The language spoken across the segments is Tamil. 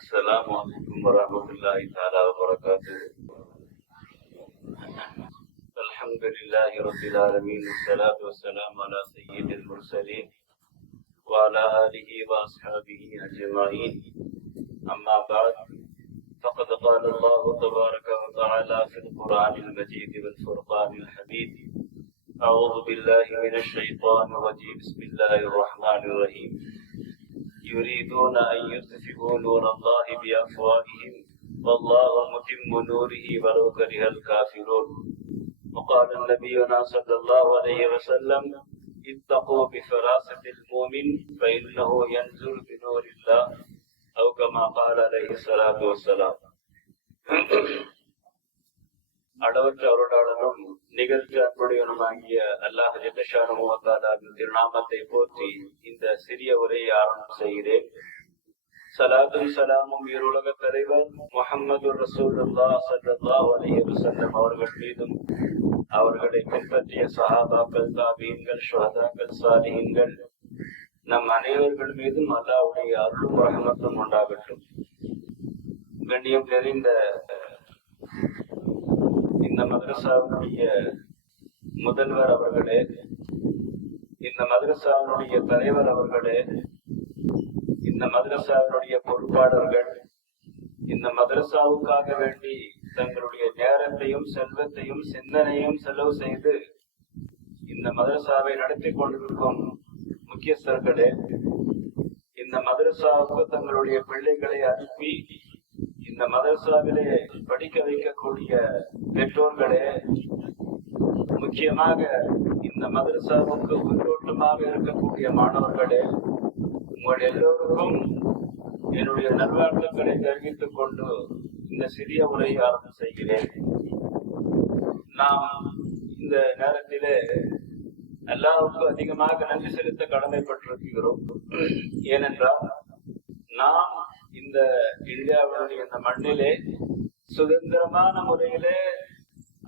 السلام عليكم ورحمة الله تعالى وبركاته. الحمد لله رب العالمين، والصلاة والسلام على سيد المرسلين وعلى آله وأصحابه أجمعين. أما بعد، فقد قال الله تبارك وتعالى في القرآن المجيد والفرقان الحميد: أعوذ بالله من الشيطان الرجيم، بسم الله الرحمن الرحيم. يريدون أن يطفئوا نور الله بأفواههم والله متم نوره ولو كره الكافرون. وقال نبينا صلى الله عليه وسلم: اتقوا بفراسة المؤمن فإنه ينزل بنور الله، أو كما قال عليه الصلاة والسلام. அளவற்ற அருளாளனும் நிகழ்ச்சி அன்புடையவனுமாகிய அல்லாஹ் ஜல்ல ஷானஹு வ தஆலாவின் திருநாமத்தை போற்றி இந்த சிறிய உரையை ஆரம்பம் செய்கிறேன். ஸலாத்தும் ஸலாமும் ஈருலக தலைவர் முஹம்மது ரசூலுல்லாஹ் ஸல்லல்லாஹு அலைஹி வஸல்லம் அவர்கள் மீதும், அவர்களை பின்பற்றிய சஹாபாக்கள், தாபீன்கள், ஷுஹதாக்கள், சாலிஹீன்கள், நம் அனைவர்கள் மீதும் அல்லாஹ்வுடைய அருளும் ரஹ்மத்தும் உண்டாகட்டும். கண்ணியம் நிறைந்த இந்த மதரசாவுடைய முதல்வர் அவர்களே, இந்த மதரசாவுடைய தலைவர் அவர்களே, இந்த மதரசாவுடைய பொறுப்பாளர்கள், இந்த மதரசாவுக்காக வேண்டி தங்களுடைய நேரத்தையும் செல்வத்தையும் சிந்தனையும் செலவு செய்து இந்த மதரசாவை நடத்தி கொண்டிருக்கும் முக்கியஸ்தர்களே, இந்த மதரசாவுக்கு தங்களுடைய பிள்ளைகளை அனுப்பி இந்த மதரசாவிலே படிக்க வைக்கக்கூடிய பெற்றோர்களே, முக்கியமாக இந்த மதரசாவுக்கு உயிரோட்டமாக இருக்கக்கூடிய மாணவர்களே, உங்கள் எல்லோருக்கும் என்னுடைய நல்வாழ்த்துக்களை தெரிவித்துக் கொண்டு இந்த சிறிய உரையை ஆரம்பம் செய்கிறேன். நாம் இந்த நேரத்திலே அல்லாஹ்வுக்கு அதிகமாக நன்றி செலுத்த கடமைப்பட்டிருக்கிறோம். ஏனென்றால் நாம் இந்த இந்தியாவுடைய இந்த மண்ணிலே சுதந்திரமான முறையிலே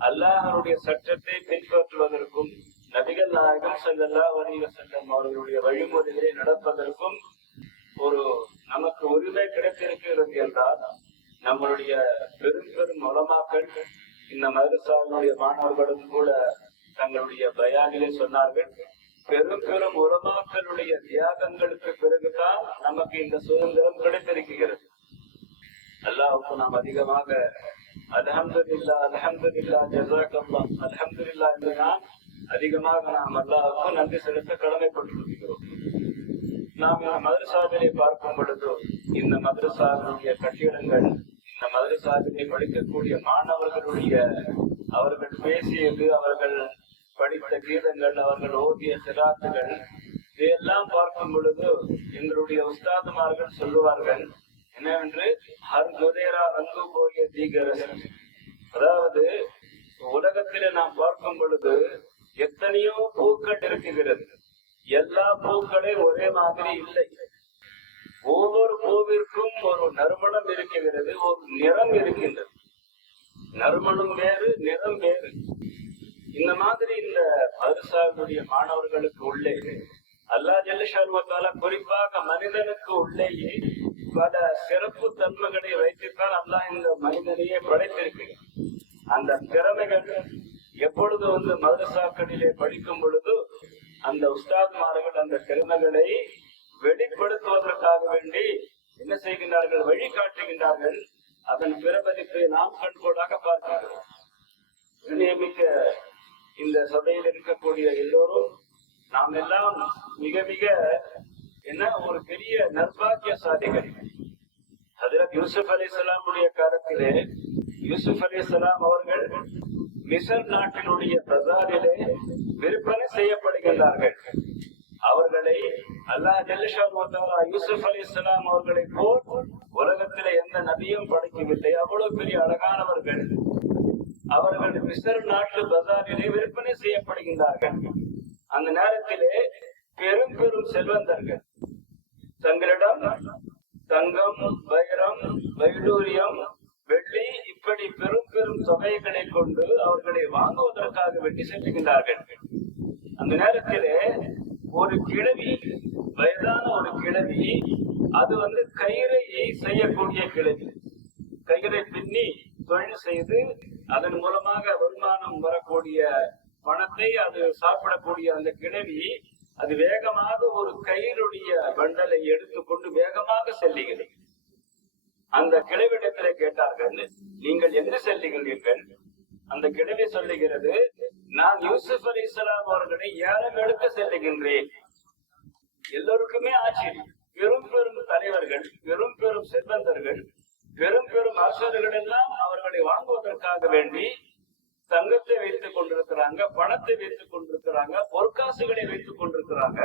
அல்லாஹ்வுடைய சட்டத்தை பின்பற்றுவதற்கும், நபிகள் நாயகம் ஸல்லல்லாஹு அலைஹி வஸல்லம் அவர்களுடைய வழிமுறைகளை நடப்பதற்கும் ஒரு நமக்கு உரிமை கிடைத்திருக்கிறது என்றால், நம்மளுடைய பெரும் பெரும் உலமாக்கள் இந்த மதரசாவுடைய மாணவர்களும் கூட தங்களுடைய பயானிலே சொன்னார்கள், பெரும் பெரும் உலமாக்களுடைய தியாகங்களுக்கு பிறகுதான் நமக்கு இந்த சுதந்திரம் கிடைத்திருக்கிறது. அல்லாஹ்வுக்கு நாம் அதிகமாக அல்ஹம்துலில்லாஹ் அல்ஹம்துலில்லாஹ் ஜஸாக்கல்லாஹ் அல்ஹம்துலில்லாஹ் என்று நாம் அதிகமாக நாம் அல்லாஹ்வுக்கு நன்றி செலுத்த கடமைப்பட்டிருக்கிறோம். நாம் இந்த மதரசாவிலே பார்க்கும் பொழுது, இந்த மதரசாவினுடைய கட்டிடங்கள், இந்த மதரசாவிலே படிக்கக்கூடிய மாணவர்களுடைய அவர்கள் பேசியது, அவர்கள் படித்த கீதங்கள், அவர்கள் ஓதிய சிராத்துகள், இதையெல்லாம் பார்க்கும் பொழுது எங்களுடைய உஸ்தாதுமார்கள் சொல்லுவார்கள் என்னவென்று, ஹர் குதேரா ரங்கு போய தீகரஸ். அதாவது உலகத்திலே நாம் பார்க்கும் பொழுது எத்தனையோ பூக்கள் இருக்குகிறது, எல்லா பூக்களையும் ஒரே மாதிரி இல்லை. ஒவ்வொரு பூவிற்கும் ஒரு நறுமணம் இருக்கிறது, ஒரு நிறம் இருக்கின்றது. நறுமணம் வேறு, நிறம் வேறு. இந்த மாதிரி இந்த மதரசாவுடைய மாணவர்களுக்கு உள்ளே அல்லாஹ் ஜல்ல ஷானஹு வ தஆலா குறிப்பாக மனிதனுக்கு உள்ளேயே பல சிறப்பு தன்மைகளை வைத்துத்தான் அல்லாஹ் இந்த மனிதனையே படைத்திருக்கிறார். அந்த திறமைகள் எப்பொழுது மதரசாக்களிலே படிக்கும் பொழுது அந்த உஸ்தாத்மார்கள் அந்த திறமைகளை வெளிப்படுத்துவதற்காக வேண்டி என்ன செய்கின்றார்கள், வழிகாட்டுகின்றார்கள். அதன் பிரதிபலிப்பை நாம் கண்கூடாக பார்க்கிறோம். நியமிக்க இந்த சபையில் இருக்கக்கூடிய எல்லோரும் நாம் எல்லாம் மிக மிக ஒரு பெரிய நற்பாக்கியசாலிகள். ஹஜ்ரத் யூசுப் அலைஹிஸ்ஸலாமுடைய காலத்திலே யூசுப் அலைஹிஸ்ஸலாம் அவர்கள் மிஸ்ர் நாட்டினுடைய பஜாரிலே விற்பனை செய்யப்படுகின்றார்கள். அவர்களை அல்லாஹ் ஜல்ல ஷானஹு வ தஆலா யூசுப் அலைஹிஸ்ஸலாம் அவர்களை போல் உலகத்திலே எந்த நபியும் படைக்கவில்லை. அவ்வளவு பெரிய அழகானவர்கள். அவர்கள் மிஸ்ர் நாட்டு பஜாரிலே விற்பனை செய்யப்படுகின்றார்கள். அந்த நேரத்திலே பெரும் பெரும் செல்வந்தர்கள் தங்களிடம் தங்கம், வைரம், வைடூரியம், வெள்ளி இப்படி பெரும் பெரும் தொகைகளை கொண்டு அவர்களை வாங்குவதற்காக வெட்டி செல்லுகின்றார்கள். அந்த நேரத்திலே ஒரு கிழவி, வயதான ஒரு கிழவி, அது கயிறை செய்யக்கூடிய கிழவி, கயிறை பின்னி தொழில் செய்து அதன் மூலமாக வருமானம் வரக்கூடிய பணத்தை அது சாப்பிடக்கூடிய அந்த கிழவி, அது வேகமாக ஒரு கயிறுடைய பண்டலை எடுத்துக்கொண்டு வேகமாக செல்லுகிறது. அந்த கிழவிடத்திலே கேட்டார்கள், நீங்கள் எங்கு செல்லுகிறீர்கள்? அந்த கிழவி சொல்லுகிறது, நான் யூசுப் அலைஹிஸ்ஸலாம் அவர்களை ஏலம் எடுக்க செல்லுகின்றேன். எல்லோருக்குமே ஆச்சரியம். பெரும் பெரும் தலைவர்கள், பெரும் பெரும் செல்வந்தர்கள், பெரும் பெரும் அரசர்கள் எல்லாம் அவர்களை வாங்குவதற்காக வேண்டி தங்கத்தை வைத்துக் கொண்டிருக்கிறாங்க, பணத்தை வைத்துக் கொண்டிருக்கிறாங்க, பொற்காசுகளை வைத்துக் கொண்டிருக்கிறாங்க.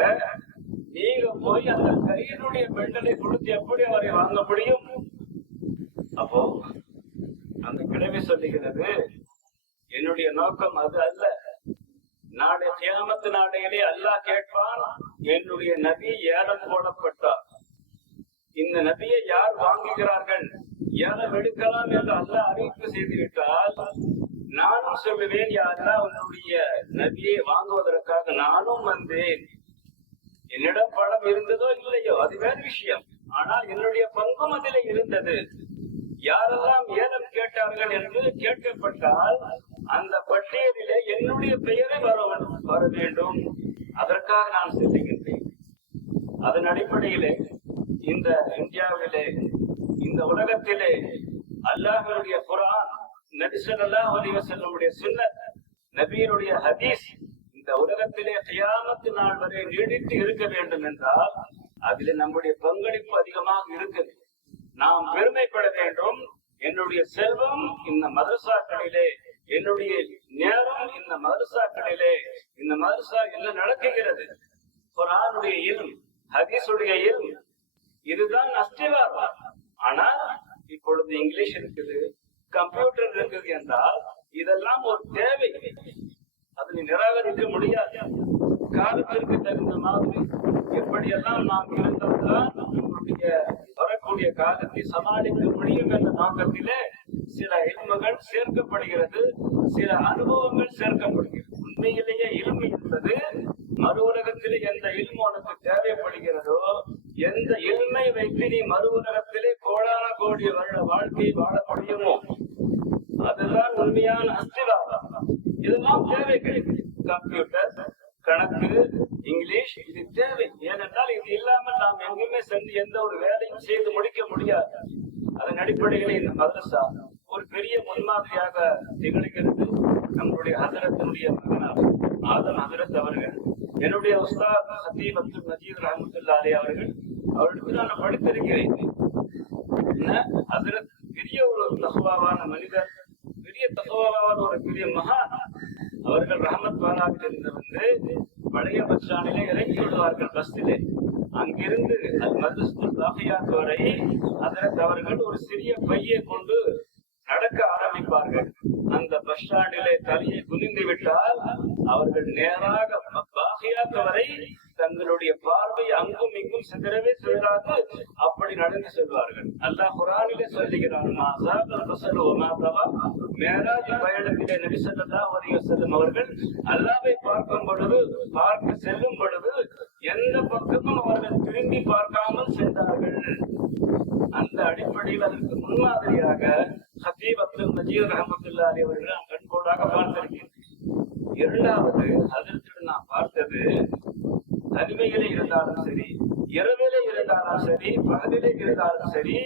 நீங்க போய் அந்த கயிறுடைய பெண்டலை கொடுத்து எப்படி அவரை வாங்க முடியும்? அப்போ அந்த கிழவி சொல்லுகிறது, என்னுடைய நோக்கம் அது அல்ல. நாளை கியாமத்து நாளையிலே அல்லாஹ் கேட்பான், என்னுடைய நபி ஏலம் போடப்பட்டார், இந்த நபியை யார் வாங்குகிறார்கள், ஏலம் எடுக்கலாம் என்று அல்லாஹ் அறிவிப்பு செய்துவிட்டால் நானும் சொல்லுவேன், யா அல்லாஹ் உன்னுடைய நபியை வாங்குவதற்காக நானும் வந்தேன். என்னிடம் பணம் இருந்ததோ இல்லையோ அது வேறு விஷயம், ஆனால் என்னுடைய பங்கும் அதிலே இருந்தது. யாரெல்லாம் ஏலம் கேட்டார்கள் என்று கேட்கப்பட்டால் அந்த பட்டியலிலே என்னுடைய பெயரை வர வேண்டும். அதற்காக நான் செல்லுகின்றேன். அதன் அடிப்படையிலே இந்த இந்தியாவிலே, இந்த உலகத்திலே அல்லாஹ்வுடைய குர்ஆன், நபி ஸல்லல்லாஹு அலைஹி வஸல்லமுடைய சுன்னத், நபியினுடைய ஹதீஸ் இந்த உலகத்திலே கியாமத்து நாள் வரை நீடித்து இருக்க வேண்டும் என்றால் அதிலே நம்முடைய பங்களிப்பு அதிகமாக இருக்குது. நாம் பெருமைப்பட வேண்டும். என்னுடைய செல்வம் இந்த மதரசாக்களிலே, என்னுடைய நேரம் இந்த மதரசாக்களிலே, இந்த மதரசா என்ன நடக்குகிறது, குர்ஆனுடைய இல்ம், ஹதீஸுடைய இல்ம், இதுதான் அஸ்திவாரம். ஆனால் இப்பொழுது இங்கிலீஷ் இருக்குது, கம்ப்யூட்டர் இருக்குது என்றால் இதெல்லாம் ஒரு தேவை, அதனை நிராகரிக்க முடியாது. காலத்திற்கு தகுந்த மாதிரி எப்படியெல்லாம் நாம் இருந்தால்தான் நம்முடைய வரக்கூடிய காலத்தை சமாளிக்க முடியும் என்ற நோக்கத்திலே சில இல்முகள் சேர்க்கப்படுகிறது, சில அனுபவங்கள் சேர்க்கப்படுகிறது. உண்மையிலேயே இல்மு என்பது மறு உலகத்திலே எந்த இல்மு உனக்கு தேவைப்படுகிறதோ, எந்த இல்மை வைத்து நீ மறு உலகத்திலே கோடான கோடி வருட வாழ்க்கை வாழ முடியுமோ அதுதான் உண்மையான அஸ்திவாரம். இதெல்லாம் தேவைகள். கம்ப்யூட்டர், கணக்கு, இங்கிலீஷ், இது தேவை. ஏனென்றால் இது இல்லாமல் நாம் எங்குமே சென்று எந்த ஒரு வேலையும் செய்து முடிக்க முடியாது. அதன் அடிப்படையில் இந்த மதரசா ஒரு பெரிய முன்மாதிரியாக திகழ்கிறது. நம்முடைய ஹஜரத்தினுடைய மகனார் ஆதம் ஹஜரத் அவர்கள், என்னுடைய உஸ்தாத் ஹதீப் அப்துல் மஜீத் ரஹ்மத்துல்லாஹி அலைஹி அவர்கள், அவர்களுக்கு நான் படித்திருக்கிறேன். ஹஜரத் பெரிய ஒரு தக்வாவான மனிதர், பெரிய தக்வாவான ஒரு பெரிய மகான். அவர்கள் ரஹமத் வாலாவில் இருந்து பழைய பஸ் ஸ்டாண்டிலே இறங்கி விடுவார்கள் பஸ்ஸிலே. அங்கிருந்து அல் மத்ரஸத்துல் பாகியாத் வரை ஹஜரத் அவர்கள் ஒரு சிறிய பையை கொண்டு நடக்க ஆரம்பிப்பார்கள். அந்த பஸ் ஸ்டாண்டிலே தலையை குனிந்து விட்டால் அவர்கள் நேராக பாகியாத் வரை தங்களுடைய பார்வை அங்கும் இங்கும் சிதறவே சிதறாது அப்படி நடந்து செல்வார்கள். அல்லாஹ் குர்ஆனிலே சொல்லுகிறான், மேராஜ் பயணத்திலே நபி ஸல்லல்லாஹு அலைஹி வஸல்லம் அவர்கள் அல்லாஹ்வை பார்க்கும் பொழுது, பார்க்க செல்லும் பொழுது எந்த பக்கமும் அவர்கள் திரும்பி பார்க்காமல் சென்றார்கள். அந்த அடிப்படையில் அதற்கு முன்மாதிரியாக ஹதீப் அப்துல் மஜீத் ரஹ்மத்துல்லாஹி அலைஹி அவர்கள் நான் கண்கூடாக பார்த்திருக்கிறேன். இரண்டாவது அதற்கு நான் பார்த்தது, தனிமையிலே இருந்தாலும் சரி, இரவிலே இருந்தாலும் சரி, பகலிலே இருந்தாலும் சரி,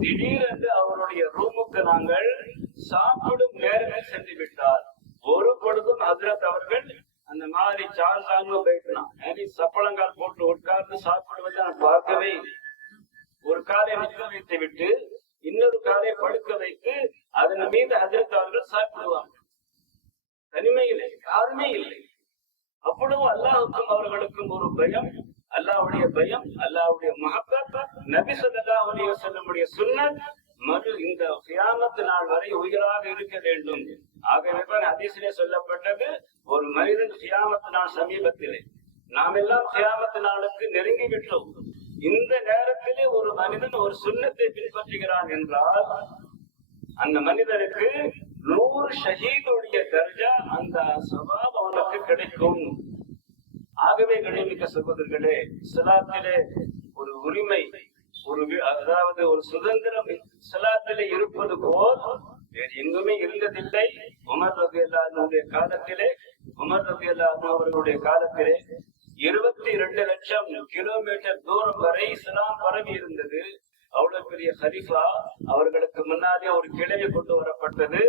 திடீரென்று அவருடைய ரூமுக்கு நாங்கள் சாப்பிடும் நேரத்தில் சென்று விட்டார். ஒரு பொழுதும் ஹஜ்ரத் அவர்கள் அந்த மாதிரி சார்ஜாங்க போயிட்டுனா சப்பளங்கால் போட்டு உட்கார்ந்து சாப்பிடுவதை நான் பார்க்கவே இல்லை. ஒரு காலை நிற்க வைத்து விட்டு இன்னொரு காலை படுக்க வைத்து அதன் மீது ஹஜ்ரத் அவர்கள் சாப்பிடுவார்கள். தனிமையிலே யாருமே இல்லை. அப்பொழுதும் அல்லாஹுக்கும் அவர்களுக்கும் ஒரு பயம், அல்லாஹ்வுடைய பயம், அல்லாஹ்வுடைய மஹப்பத், நபி ஸல்லல்லாஹு அலைஹி வஸல்லமுடைய சுன்னத் இந்த கியாமத் நாள் வரை உயிராக இருக்க வேண்டும். ஆகவே ஹதீஸிலே சொல்லப்பட்டது, ஒரு மனிதன் கியாமத் நாள் சமீபத்திலே, நாம் எல்லாம் கியாமத் நாளுக்கு நெருங்கி விட்டோம். இந்த நேரத்திலே ஒரு மனிதன் ஒரு சுன்னத்தை பின்பற்றுகிறான் என்றால் அந்த மனிதனுக்கு 100 ஷஹீதுடைய தர்ஜா, அந்த சவாப் அவனுக்கு கிடைக்கும். ஆகவே கண்ணியமிக்க சகோதரர்களே, இஸ்லாத்திலே ஒரு உரிமை, அதாவது ஒரு சுதந்திரம் இஸ்லாத்திலே இருப்பது போல் வேறு எங்குமே இருந்ததில்லை. உமர் ரலியல்லாஹு காலத்திலே, உமர் ரலியல்லாஹு அவர்களுடைய காலத்திலே 22 லட்சம் கிலோமீட்டர் தூரம் வரை இஸ்லாம் பரவி இருந்தது. அவ்வளவு பெரிய ஹலீஃபா அவர்களுக்கு முன்னாலே ஒரு கிழவி கொண்டு வரப்பட்டது.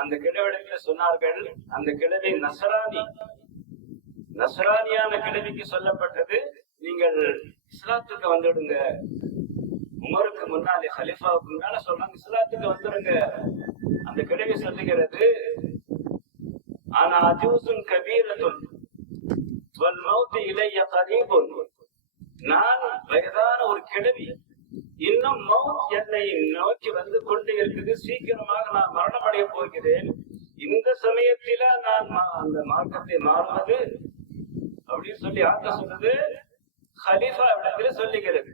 அந்த கிழவிடத்துல சொன்னார்கள், அந்த கிழவி நஸ்ரானியான கிழவிக்கு சொல்லப்பட்டது, நீங்கள் இஸ்லாத்துக்கு வந்துடுங்க. உமருக்கு முன்னாலே, ஹலீஃபாவுக்கு முன்னால சொன்னாங்க, இஸ்லாத்துக்கு வந்துடுங்க. அந்த கிழவி சொல்லுகிறது, ஆனா அஜூசுன் கபீரத்துன் வல் மௌத் இலைய கரீபுன், நான் வயதான ஒரு கிழவி, இன்னும் மௌத் என்னை நோக்கி வந்து கொண்டே இருக்குது, சீக்கிரமாக நான் மரணமடைய போகிறேன். இந்த சமயத்தில நான் அந்த மார்க்கத்தை மாறுவது அப்படின்னு சொல்லி ஆக்க சொன்னது ஹலீஃபா இடத்துல சொல்லுகிறது.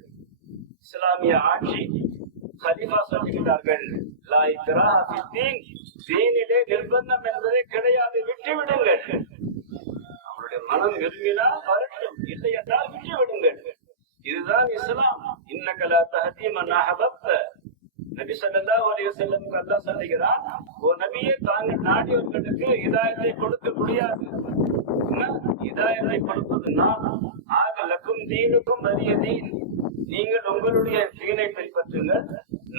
இஸ்லாமிய ஆட்சி ஹலீஃபா சொல்லுகிறார்கள், லா இக்ராஹ ஃபித்தீன், தீனிலே நிர்பந்தம் என்பதே கிடையாது, விட்டு விடுங்கள். அவருடைய மனம் விரும்பினால் வரட்டும், இல்லை என்றால் விட்டு விடுங்கள். இதுதான் இஸ்லாம். இன்னக லா தஹ்தி மன் அஹ்பப்த. நபி ஸல்லல்லாஹு அலைஹி வஸல்லம் அல்லாஹ் சொல்லுகிறான், ஓ நபியே, தாங்கள் நாடியவர்களுக்கு ஹிதாயத்தை கொடுக்க முடியாது, ஹிதாயத்தை கொடுப்பது நான். ஆக லக்கும் தீனுக்கும் வலிய தீன், நீங்கள் உங்களுடைய தீனை பின்பற்றுங்கள்,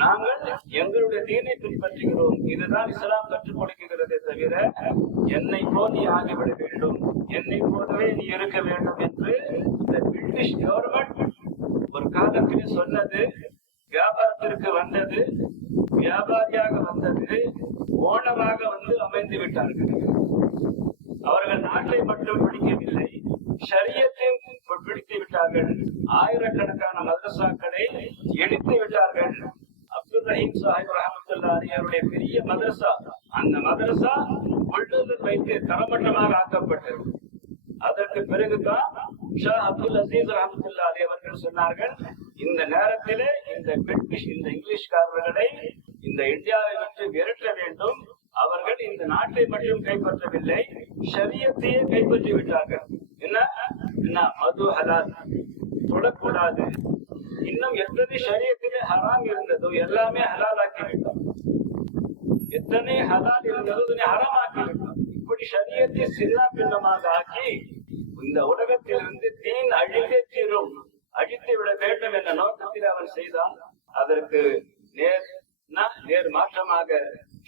நாங்கள் எங்களுடைய தீனை பின்பற்றுகிறோம். இதுதான் இஸ்லாம் கற்றுக் கொடுக்கிறதே தவிர என்னை போல் நீ ஆகிவிட வேண்டும், என்னை போலவே நீ இருக்க வேண்டும் என்று இந்த பிரிட்டிஷ் கவர்மெண்ட் ஒரு காலத்திலே சொன்னது. வியாபாரத்திற்கு வந்தது, வியாபாரியாக வந்தது, ஓனராக வந்து அமைந்து விட்டார்கள். அவர்கள் நாட்டை மட்டும் பிடிக்கவில்லை, ஷரியத்தையும் பிடித்து விட்டார்கள். ஆயிரக்கணக்கான மதரசாக்களை இடித்து விட்டார்கள். அப்துல் ரஹீம் சாஹிப் ரஹ்மத்துல்லாஹி அவருடைய பெரிய மதரசா, அந்த மதரசா புல்டோசர் வைத்து தரமட்டமாக ஆக்கப்பட்டது. அதற்கு பிறகுதான் ஷா அப்துல் அசீஸ் ரஹ்மத்துல்லாஹி அவர்கள் சொன்னார்கள், இந்த நேரத்திலே இந்த பிரிட்டிஷ், இந்த இங்கிலீஷ்காரர்களை இந்த இந்தியாவை விட்டு விரட்ட வேண்டும். அவர்கள் இந்த நாட்டை மட்டும் கைப்பற்றவில்லை, ஷரியத்தையே கைப்பற்றி விட்டார்கள். என்ன மது ஹலால், தொடக்கூடாது. இன்னும் எத்தனை ஷரியத்திலே ஹராம் இருந்ததோ எல்லாமே ஹலால் ஆக்கி விட்டோம், எத்தனை ஹலால் இருந்ததோ ஹராம் ஆக்கி விட்டோம். இப்படி ஷரியத்தை சின்ன பின்னமாக ஆக்கி இந்த உலகத்திலிருந்து தீன் அழிந்தே தீரும், அழித்து விட வேண்டும் என்ற நோக்கத்தில் அவன் செய்தான். அதற்கு நேர் மாற்றமாக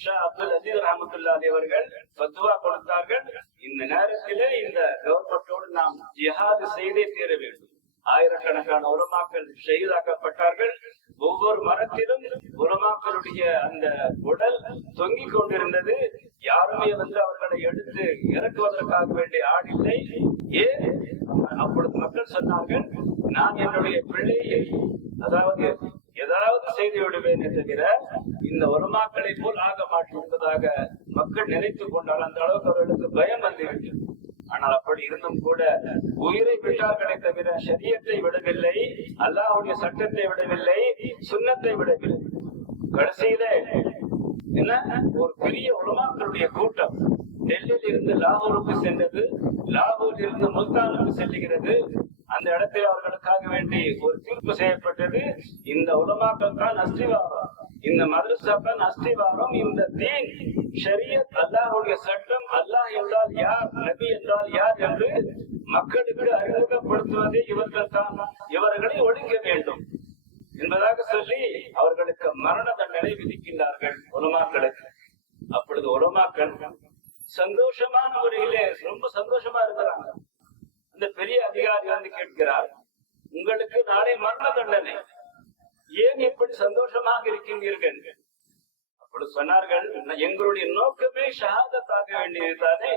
ஷா அப்துல் அசீஸ் ரஹ்மத்துல்லாஹி அவர்கள் ஃபத்வா கொடுத்தார்கள், இந்த நேரத்திலே இந்த கவர்மெண்டோடு நாம் ஜிஹாது செய்தே தீர வேண்டும். ஆயிரக்கணக்கான உலமாக்கள் ஷஹீதாக்கப்பட்டார்கள். ஒவ்வொரு மரத்திலும் உலமாக்களுடைய அந்த உடல் தொங்கிக் கொண்டிருந்தது. யாருமே வந்து அவர்களை எடுத்து இறக்குவதற்காக வேண்டிய ஆடில்லை. ஏன்? அப்பொழுது மக்கள் சொன்னார்கள், நான் என்னுடைய பிள்ளையை ஏதாவது செய்து விடுவேன் தவிர இந்த உலமாக்களை போல் ஆக மாட்டேன் என்பதாக மக்கள் நினைத்துக் கொண்டால் அந்த அளவுக்கு அவர்களுக்கு பயம் வந்துவிட்டது. ஆனால் அப்படி இருந்தும் கூட உயிரை விட்டார்களே தவிர ஷரியத்தை விடவில்லை, அல்லாஹ்வுடைய சட்டத்தை விடவில்லை, சுன்னத்தை விடவில்லை. கடைசியில என்ன, ஒரு பெரிய உலமாக்களுடைய கூட்டம் டெல்லியில் இருந்து லாகூருக்கு சென்றது, லாகூரில் இருந்து முல்தானுக்கு செல்லுகிறது. அந்த இடத்தில் அவர்களுக்காக வேண்டி ஒரு தீர்ப்பு செய்யப்பட்டது. இந்த உலமாக்கள் தான் அஸ்திவாரம், இந்த மதரசா தான் அஸ்திவாரம், இந்த தீன் ஷரியத் அல்லாஹ்வுடைய சட்டம், அல்லாஹ் என்றால் யார், நபி என்றால் யார் என்று மக்களுக்கு அறிமுகப்படுத்துவதே இவர்கள் தான், இவர்களை ஒழிக்க வேண்டும் என்பதாக சொல்லி அவர்களுக்கு மரண தண்டனை விதிக்கின்றார்கள் உலமாக்களுக்கு. அப்பொழுது உலமாக்கள் சந்தோஷமான முறையிலே ரொம்ப சந்தோஷமா இருக்கிறாங்க. அந்த பெரிய அதிகாரி வந்து கேட்கிறார், உங்களுக்கு நாளை மரண தண்டனை, ஏன் இப்படி சந்தோஷமாக இருக்கின்றீர்கள்? அப்பொழுது சொன்னார்கள், எங்களுடைய நோக்கமே ஷஹாதத்தாக வேண்டியதுதானே,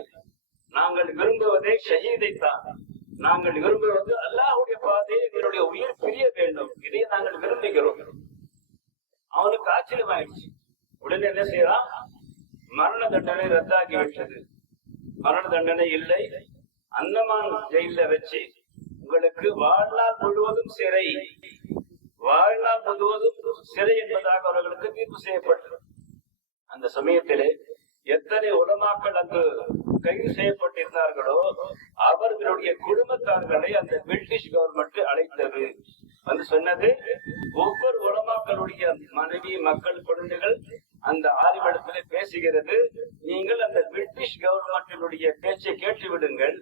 நாங்கள் விரும்புவதே ஷஹீதை தான், நாங்கள் விரும்புவது அல்லாஹ்வுடைய பாதையை எங்களுடைய உயிர் பிரிய வேண்டும், இதை நாங்கள் விரும்புகிறோம். அவனுக்கு ஆச்சரியமாயிடுச்சு. உடனே என்ன செய்யறான், மரண தண்டனை ரத்தாகிவிட்டது, மரண தண்டனை இல்லை, அந்தமான் ஜெயில வச்சு உங்களுக்கு வாழ்நாள் முழுவதும் சிறை, வாழ்நாள் முழுவதும் சிறை என்பதாக அவர்களுக்கு தீர்ப்பு செய்யப்பட்டது. அந்த சமயத்திலே எத்தனை உலமாக்கள் அங்கு கைது செய்யப்பட்டிருந்தார்களோ அவர்களுடைய குடும்பத்தார்களை அந்த பிரிட்டிஷ் கவர்மெண்ட் அழைத்தது. வந்து சொன்னது, ஒவ்வொரு உலமாக்களுடைய மனைவி, மக்கள், குழந்தைகள் அந்த ஆய்விடத்திலே பேசுகிறது. நீங்கள் அந்த பிரிட்டிஷ் கவர்மெண்டினுடைய பேச்சை கேட்டு விடுங்கள்.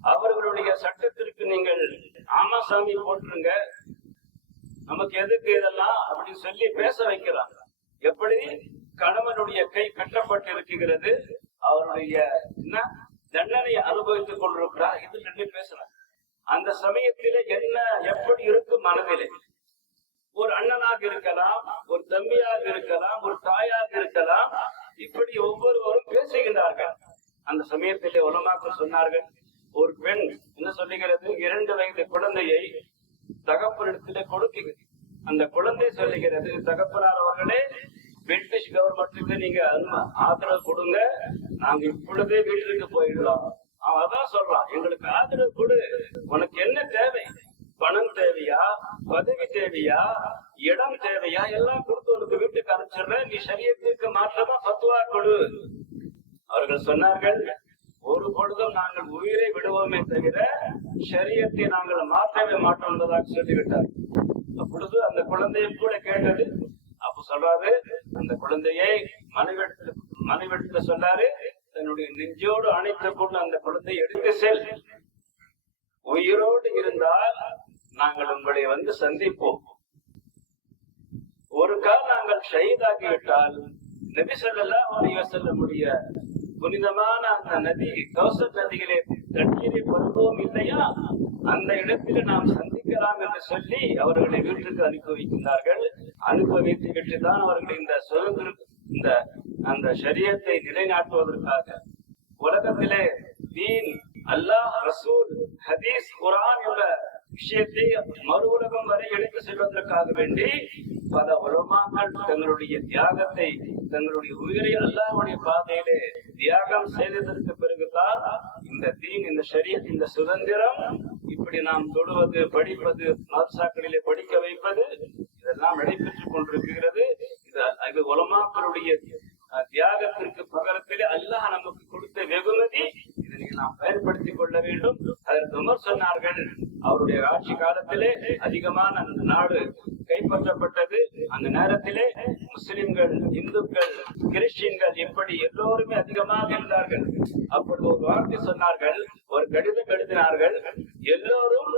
அவர்களுடைய சட்டத்திற்கு நீங்கள் ஆமாசாமி போட்டுருங்க, நமக்கு எதுக்கு இதெல்லாம் அப்படின்னு சொல்லி பேச வைக்கிறாங்க. எப்படி கணவனுடைய கை கட்டப்பட்டு இருக்கிறது, அவருடைய தண்டனையை அனுபவித்துக் கொண்டிருக்கிறார், இது ரெண்டு பேசுறாங்க. அந்த சமயத்திலே என்ன எப்படி இருக்கும் மனதிலே? ஒரு அண்ணனாக இருக்கலாம், ஒரு தம்பியாக இருக்கலாம், ஒரு தாயாக இருக்கலாம், இப்படி ஒவ்வொருவரும் பேசுகின்றார்கள். அந்த சமயத்திலே உலமாக்கள் சொன்னார்கள், ஒரு பெண் என்ன சொல்லுகிறது, 2 வயது குழந்தையை தகப்பனிடத்திலே கொடுக்கிறது. அந்த குழந்தை சொல்லுகிறது, தகப்பனார் அவர்களே, பிரிட்டிஷ் கவர்மெண்ட்டுக்கு நீங்க ஆதரவு கொடுங்க, நாங்க இப்பொழுதே வீட்டிற்கு போயிடலாம். அவன் அதான் சொல்றான், எங்களுக்கு ஆதரவு கொடு, உனக்கு என்ன தேவை? பணம் தேவையா, பதவி தேவையா, இடம் தேவையா, எல்லாம் கொடுத்து உனக்கு வீட்டுக்கு அனுப்பிச்சிடுற, நீ ஷரியத்துக்கு மாற்றமா ஃபத்வா கொடு. அவர்கள் சொன்னார்கள், ஒரு பொழுதும் நாங்கள் உயிரை விடுவோமே தவிர ஷரியத்தை நாங்கள் மாற்றவே மாட்டோம் என்பதாக சொல்லிவிட்டார். அப்பொழுது அந்த குழந்தையும் கூட கேட்டது. அப்ப சொல்றாரு, அந்த குழந்தையை மனைவிடத்துல சொன்னாரு, தன்னுடைய நெஞ்சோடு அணைத்துக் கொண்டு அந்த குழந்தையை எடுத்து செல், உயிரோடு இருந்தால் நாங்கள் உங்களை வந்து சந்திப்போம். ஒரு கால் நாங்கள் ஷஹீதாகிவிட்டால் நபி ஸல்லல்லாஹு அலைஹி வஸல்லமுடைய புனிதமான அந்த நதி, கௌசர் நதியிலே தண்ணீரை பருவம் இல்லையா, அந்த இடத்திலே நாம் சந்திக்கலாம் என்று சொல்லி அவர்களை வீட்டுக்கு அனுப்பி வைக்கின்றார்கள். அனுப்பி வைத்து விட்டுதான் அவர்கள் இந்த சுதந்திர அந்த ஷரியத்தை நிலைநாட்டுவதற்காக உலகத்திலே தீன், அல்லாஹ், ரசூல், ஹதீஸ், குர்ஆன் என்ற விஷயத்தை மறு உலகம் வரை எடுத்து செல்வதற்காக வேண்டி பல உலமாக்கள் தங்களுடைய தியாகத்தை, தங்களுடைய உயிரை அல்லாஹ்வுடைய பாதையிலே தியாகம் செய்ததற்கு பிறகுதான் இந்த தீன், இந்த ஷரியத், இந்த சுதந்திரம், இப்படி நாம் தொடுவது, படிப்பது, மதரசாக்களிலே படிக்க வைப்பது, இதெல்லாம் நடைபெற்றுக் கொண்டிருக்கிறது. இது உலமாக்களுடைய தியாகத்திற்கு பகரத்திலே அல்லாஹ் நமக்கு கொடுத்த வெகுமதி. இதனை நாம் பயன்படுத்திக் கொள்ள வேண்டும். அதற்கு உமர் சொன்னார்கள், அவருடைய ஆட்சி காலத்திலே அதிகமான நாடு கைப்பற்றப்பட்டது. அந்த நேரத்திலே முஸ்லிம்கள், இந்துக்கள், கிறிஸ்டியன்கள் இப்படி எல்லோருமே அதிகமாக இருந்தார்கள். அப்பொழுது ஒரு வார்த்தை சொன்னார்கள், ஒரு கடிதம் எழுதினார்கள், எல்லோரும்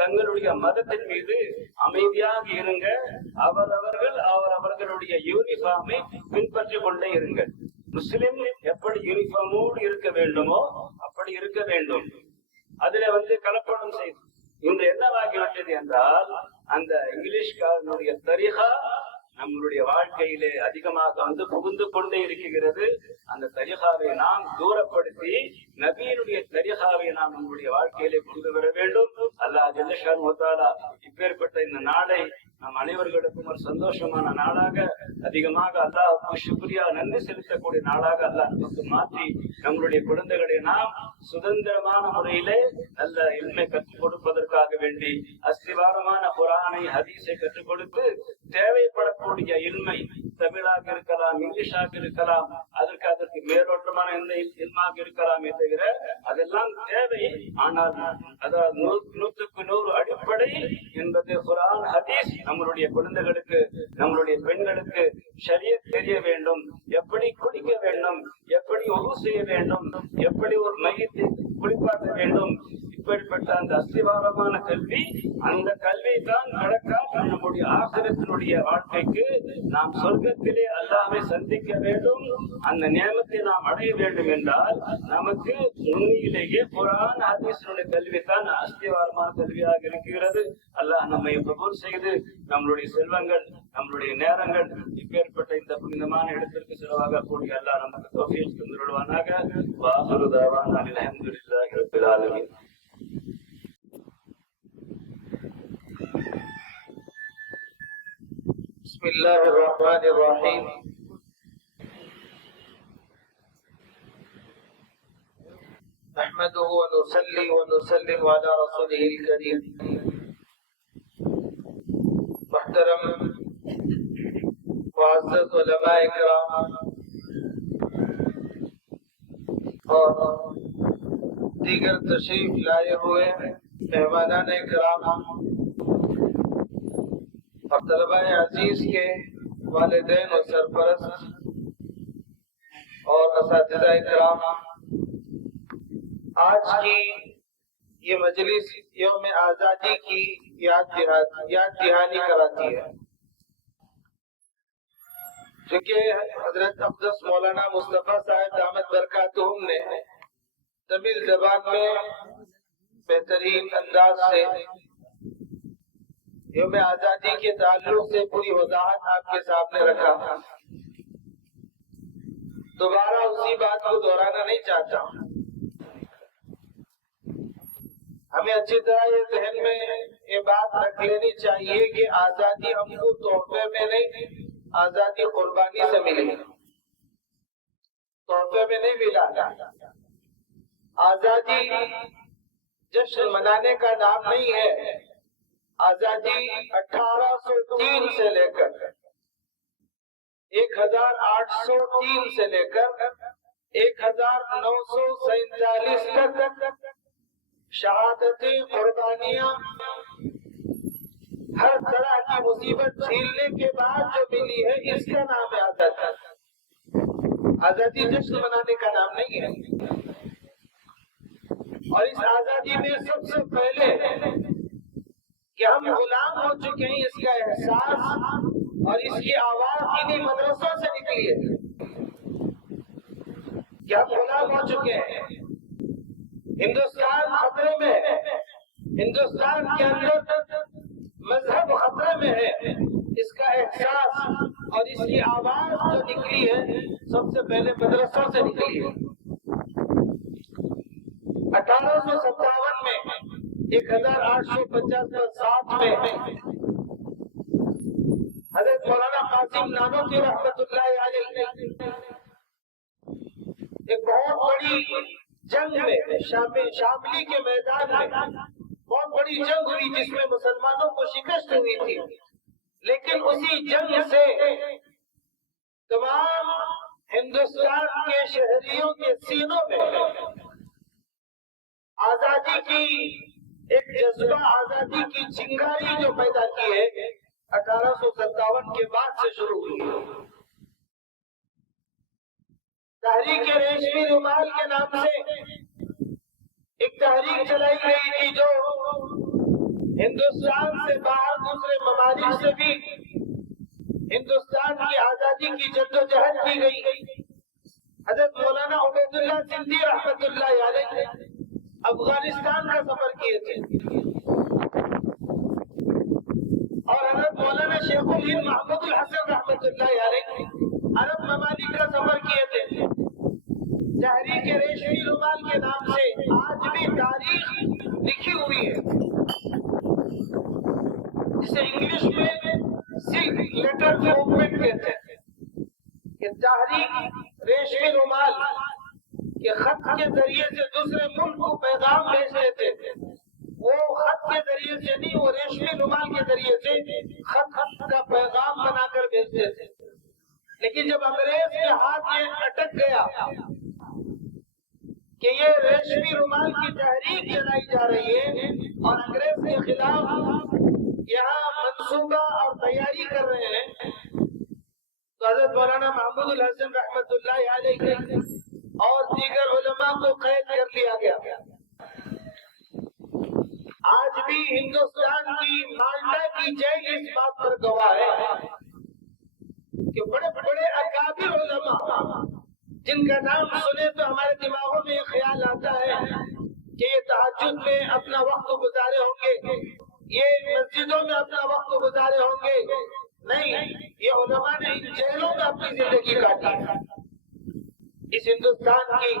தங்களுடைய மதத்தின் மீது அமைதியாக இருங்க, அவரவர்களுடைய யூனிஃபார்மை பின்பற்றிக் கொண்டே இருங்கள். முஸ்லிம் எப்படி யூனிஃபார்மோடு இருக்க வேண்டுமோ அப்படி இருக்க வேண்டும். அதுல கலப்படம் செய்து இன்று என்னவாகிவிட்டது என்றால், அந்த இங்கிலீஷ்காரனுடைய தரிகா நம்மளுடைய வாழ்க்கையிலே அதிகமாக புகுந்து கொண்டே இருக்கிறது. அந்த தரிகாவை நாம் தூரப்படுத்தி நபியினுடைய தரிகாவை நாம் நம்முடைய வாழ்க்கையிலே கொண்டு வர வேண்டும். அல்லாஹ் ஜல்ல ஷானஹு வ தஆலா இப்பேற்பட்ட இந்த நாளை நம் அனைவர்களுக்கும் ஒரு சந்தோஷமான நாளாக, அதிகமாக அல்லாஹ்வுக்கு ஷுக்ரியா, நன்றி செலுத்தக்கூடிய நாளாக அல்லாஹ் நமக்கு மாற்றி நம்மளுடைய குழந்தைகளை நாம் சுதந்திரமான முறையிலே நல்ல இல்மை கற்றுக் கொடுப்பதற்காக வேண்டி அஸ்திவாரமான குர்ஆனை, ஹதீஸை கற்றுக் கொடுத்து தேவைப்படக்கூடிய இல்மை, தமிழாக இருக்கலாம், இங்கிலீஷாக இருக்கலாம், அதற்கு மேலோட்டமான எந்த இல்மாக இருக்கலாமே தவிர அதெல்லாம் தேவை. ஆனால் அதாவது 100க்கு 100 அடிப்படை என்பது குர்ஆன், ஹதீஸ். நம்மளுடைய குழந்தைகளுக்கு, நம்மளுடைய பெண்களுக்கு ஷரியத் தெரிய வேண்டும். எப்படி குடிக்க வேண்டும், எப்படி உது செய்ய வேண்டும், எப்படி ஒரு மையத்தை குளிப்பாட்ட வேண்டும், இப்படிப்பட்ட அந்த அஸ்திவாரமான கல்வி, அந்த கல்வி தான் நடக்கால் நம்முடைய ஆகிரத்தினுடைய வாழ்க்கைக்கு நாம் சொர்க்கத்திலே அல்லாஹ்வை சந்திக்க வேண்டும். அந்த நியமத்தை நாம் அடைய வேண்டும் என்றால் நமக்கு உண்மையிலேயே குர்ஆன், ஹதீஸினுடைய கல்வி தான் அஸ்திவாரமான கல்வியாக இருக்கிறது. அல்லாஹ் நம்மை கபூல் செய்து நம்மளுடைய செல்வங்கள், நம்மளுடைய நேரங்கள் இப்பேற்பட்ட இந்த புனிதமான இடத்திற்கு செலவாக கூடிய அல்லாஹ் நமக்கு தௌஃபீக் தந்தருள்வானாக. வாஹிரு தஅவானா அல்ஹம்துலில்லாஹி ரப்பில் ஆலமீன். பிஸ்மில்லாஹிர் ரஹ்மானிர் ரஹீம். நஹ்மதுஹு வ நுஸல்லி வ நுஸல்லிமு அலா ரசூலிஹில் கரீம். محترم معزز علماء کرام اور دیگر تشریف لائے ہوئے مہمانان کرام اور طلبہ عزیز کے والدین و سرپرست اور اساتذہ کرام، آج کی یہ مجلس یوم آزادی کی یاد دہانی کراتی ہے، چونکہ حضرت اقدس مولانا مصطفیٰ صاحب دامت برکاتہم نے تمل زبان میں بہترین انداز سے یوم آزادی کے تعلق سے پوری وضاحت آپ کے سامنے رکھا۔ دوبارہ اسی بات کو دہرانا نہیں چاہتا، ہمیں اچھی طرح یہ ذہن میں یہ بات رکھ لینی چاہیے کہ آزادی ہم کو تحفے میں نہیں، آزادی قربانی سے ملی، تحفے میں نہیں ملا۔ آزادی جشن منانے کا نام نہیں ہے، آزادی 1803 سے لے کر 1803 سے لے کر 1947 تک شہادتیں، قربانیاں، ہر طرح کی مصیبت جھیلنے کے بعد جو ملی ہے، اس کا نام ہے آزادی۔ آزادی جشن منانے کا نام نہیں ہے، اور اس آزادی میں سب سے پہلے کہ ہم غلام ہو چکے ہیں، اس کا احساس اور اس کی آواز انہی مدرسوں سے نکلی ہے کہ ہم غلام ہو چکے ہیں، ہندوستان خطرے میں ہے، ہندوستان کے اندر مذہب خطرے میں ہے، اس کا احساس اور اس کی آواز جو نکلی ہے سب سے پہلے مدرسوں سے نکلی ہے۔ 1857 میں 1850 میں حضرت مولانا قاسم نانوتوی رحمۃ اللہ علیہ ایک بہت بڑی جنگ میں شاملی کے میدان میں بہت بڑی جنگ ہوئی جس میں مسلمانوں کو شکست ہوئی تھی، لیکن اسی جنگ سے تمام ہندوستان کے شہریوں کے سینوں میں آزادی کی ایک جذبہ، آزادی کی چنگاری جو پیدا کی ہے 1857 کے بعد سے شروع ہوئی۔ تحریک ریشمی رومال کے نام سے ایک تحریک چلائی گئی تھی جو ہندوستان سے باہر دوسرے ممالک سے بھی ہندوستان کی آزادی کی جدوجہد کی گئی۔ حضرت مولانا عبید اللہ سندھی رحمۃ اللہ علیہ افغانستان کا سفر کیے تھے، اور حضرت مولانا شیخ الہند محمود الحسن رحمۃ اللہ علیہ عرب ممالک کا سفر کیے تھے۔ تحریک ریشمی رومال کے نام سے آج بھی تاریخ لکھی ہوئی ہے، جسے انگلش میں سلک لیٹر موومنٹ کہتے ہیں، کہ تحریک ریشمی رومال کے خط کے ذریعے سے دوسرے ملک کو پیغام بھیجتے تھے، وہ خط کے ذریعے سے نہیں، وہ ریشمی رومال کے ذریعے سے خط کا پیغام بنا کر بھیجتے تھے۔ لیکن جب انگریز کے ہاتھ یہ اٹک گیا کہ یہ ریشمی رومال کی تحریک چلائی جا رہی ہے اور انگریز کے خلاف یہاں منصوبہ اور تیاری کر رہے ہیں، تو حضرت مولانا محمود الحسن رحمۃ اللہ علیہ اور دیگر علماء کو قید کر لیا گیا۔ آج بھی ہندوستان کی مالٹا کی جیل اس بات پر گواہ ہے کہ بڑے بڑے اکابر علماء جن کا نام سنے تو ہمارے دماغوں میں یہ خیال آتا ہے کہ یہ تہجد میں اپنا وقت گزارے ہوں گے، یہ مسجدوں میں اپنا وقت گزارے ہوں گے، نہیں، یہ علماء نے ان جیلوں میں اپنی زندگی کاٹی اس ہندوستان کی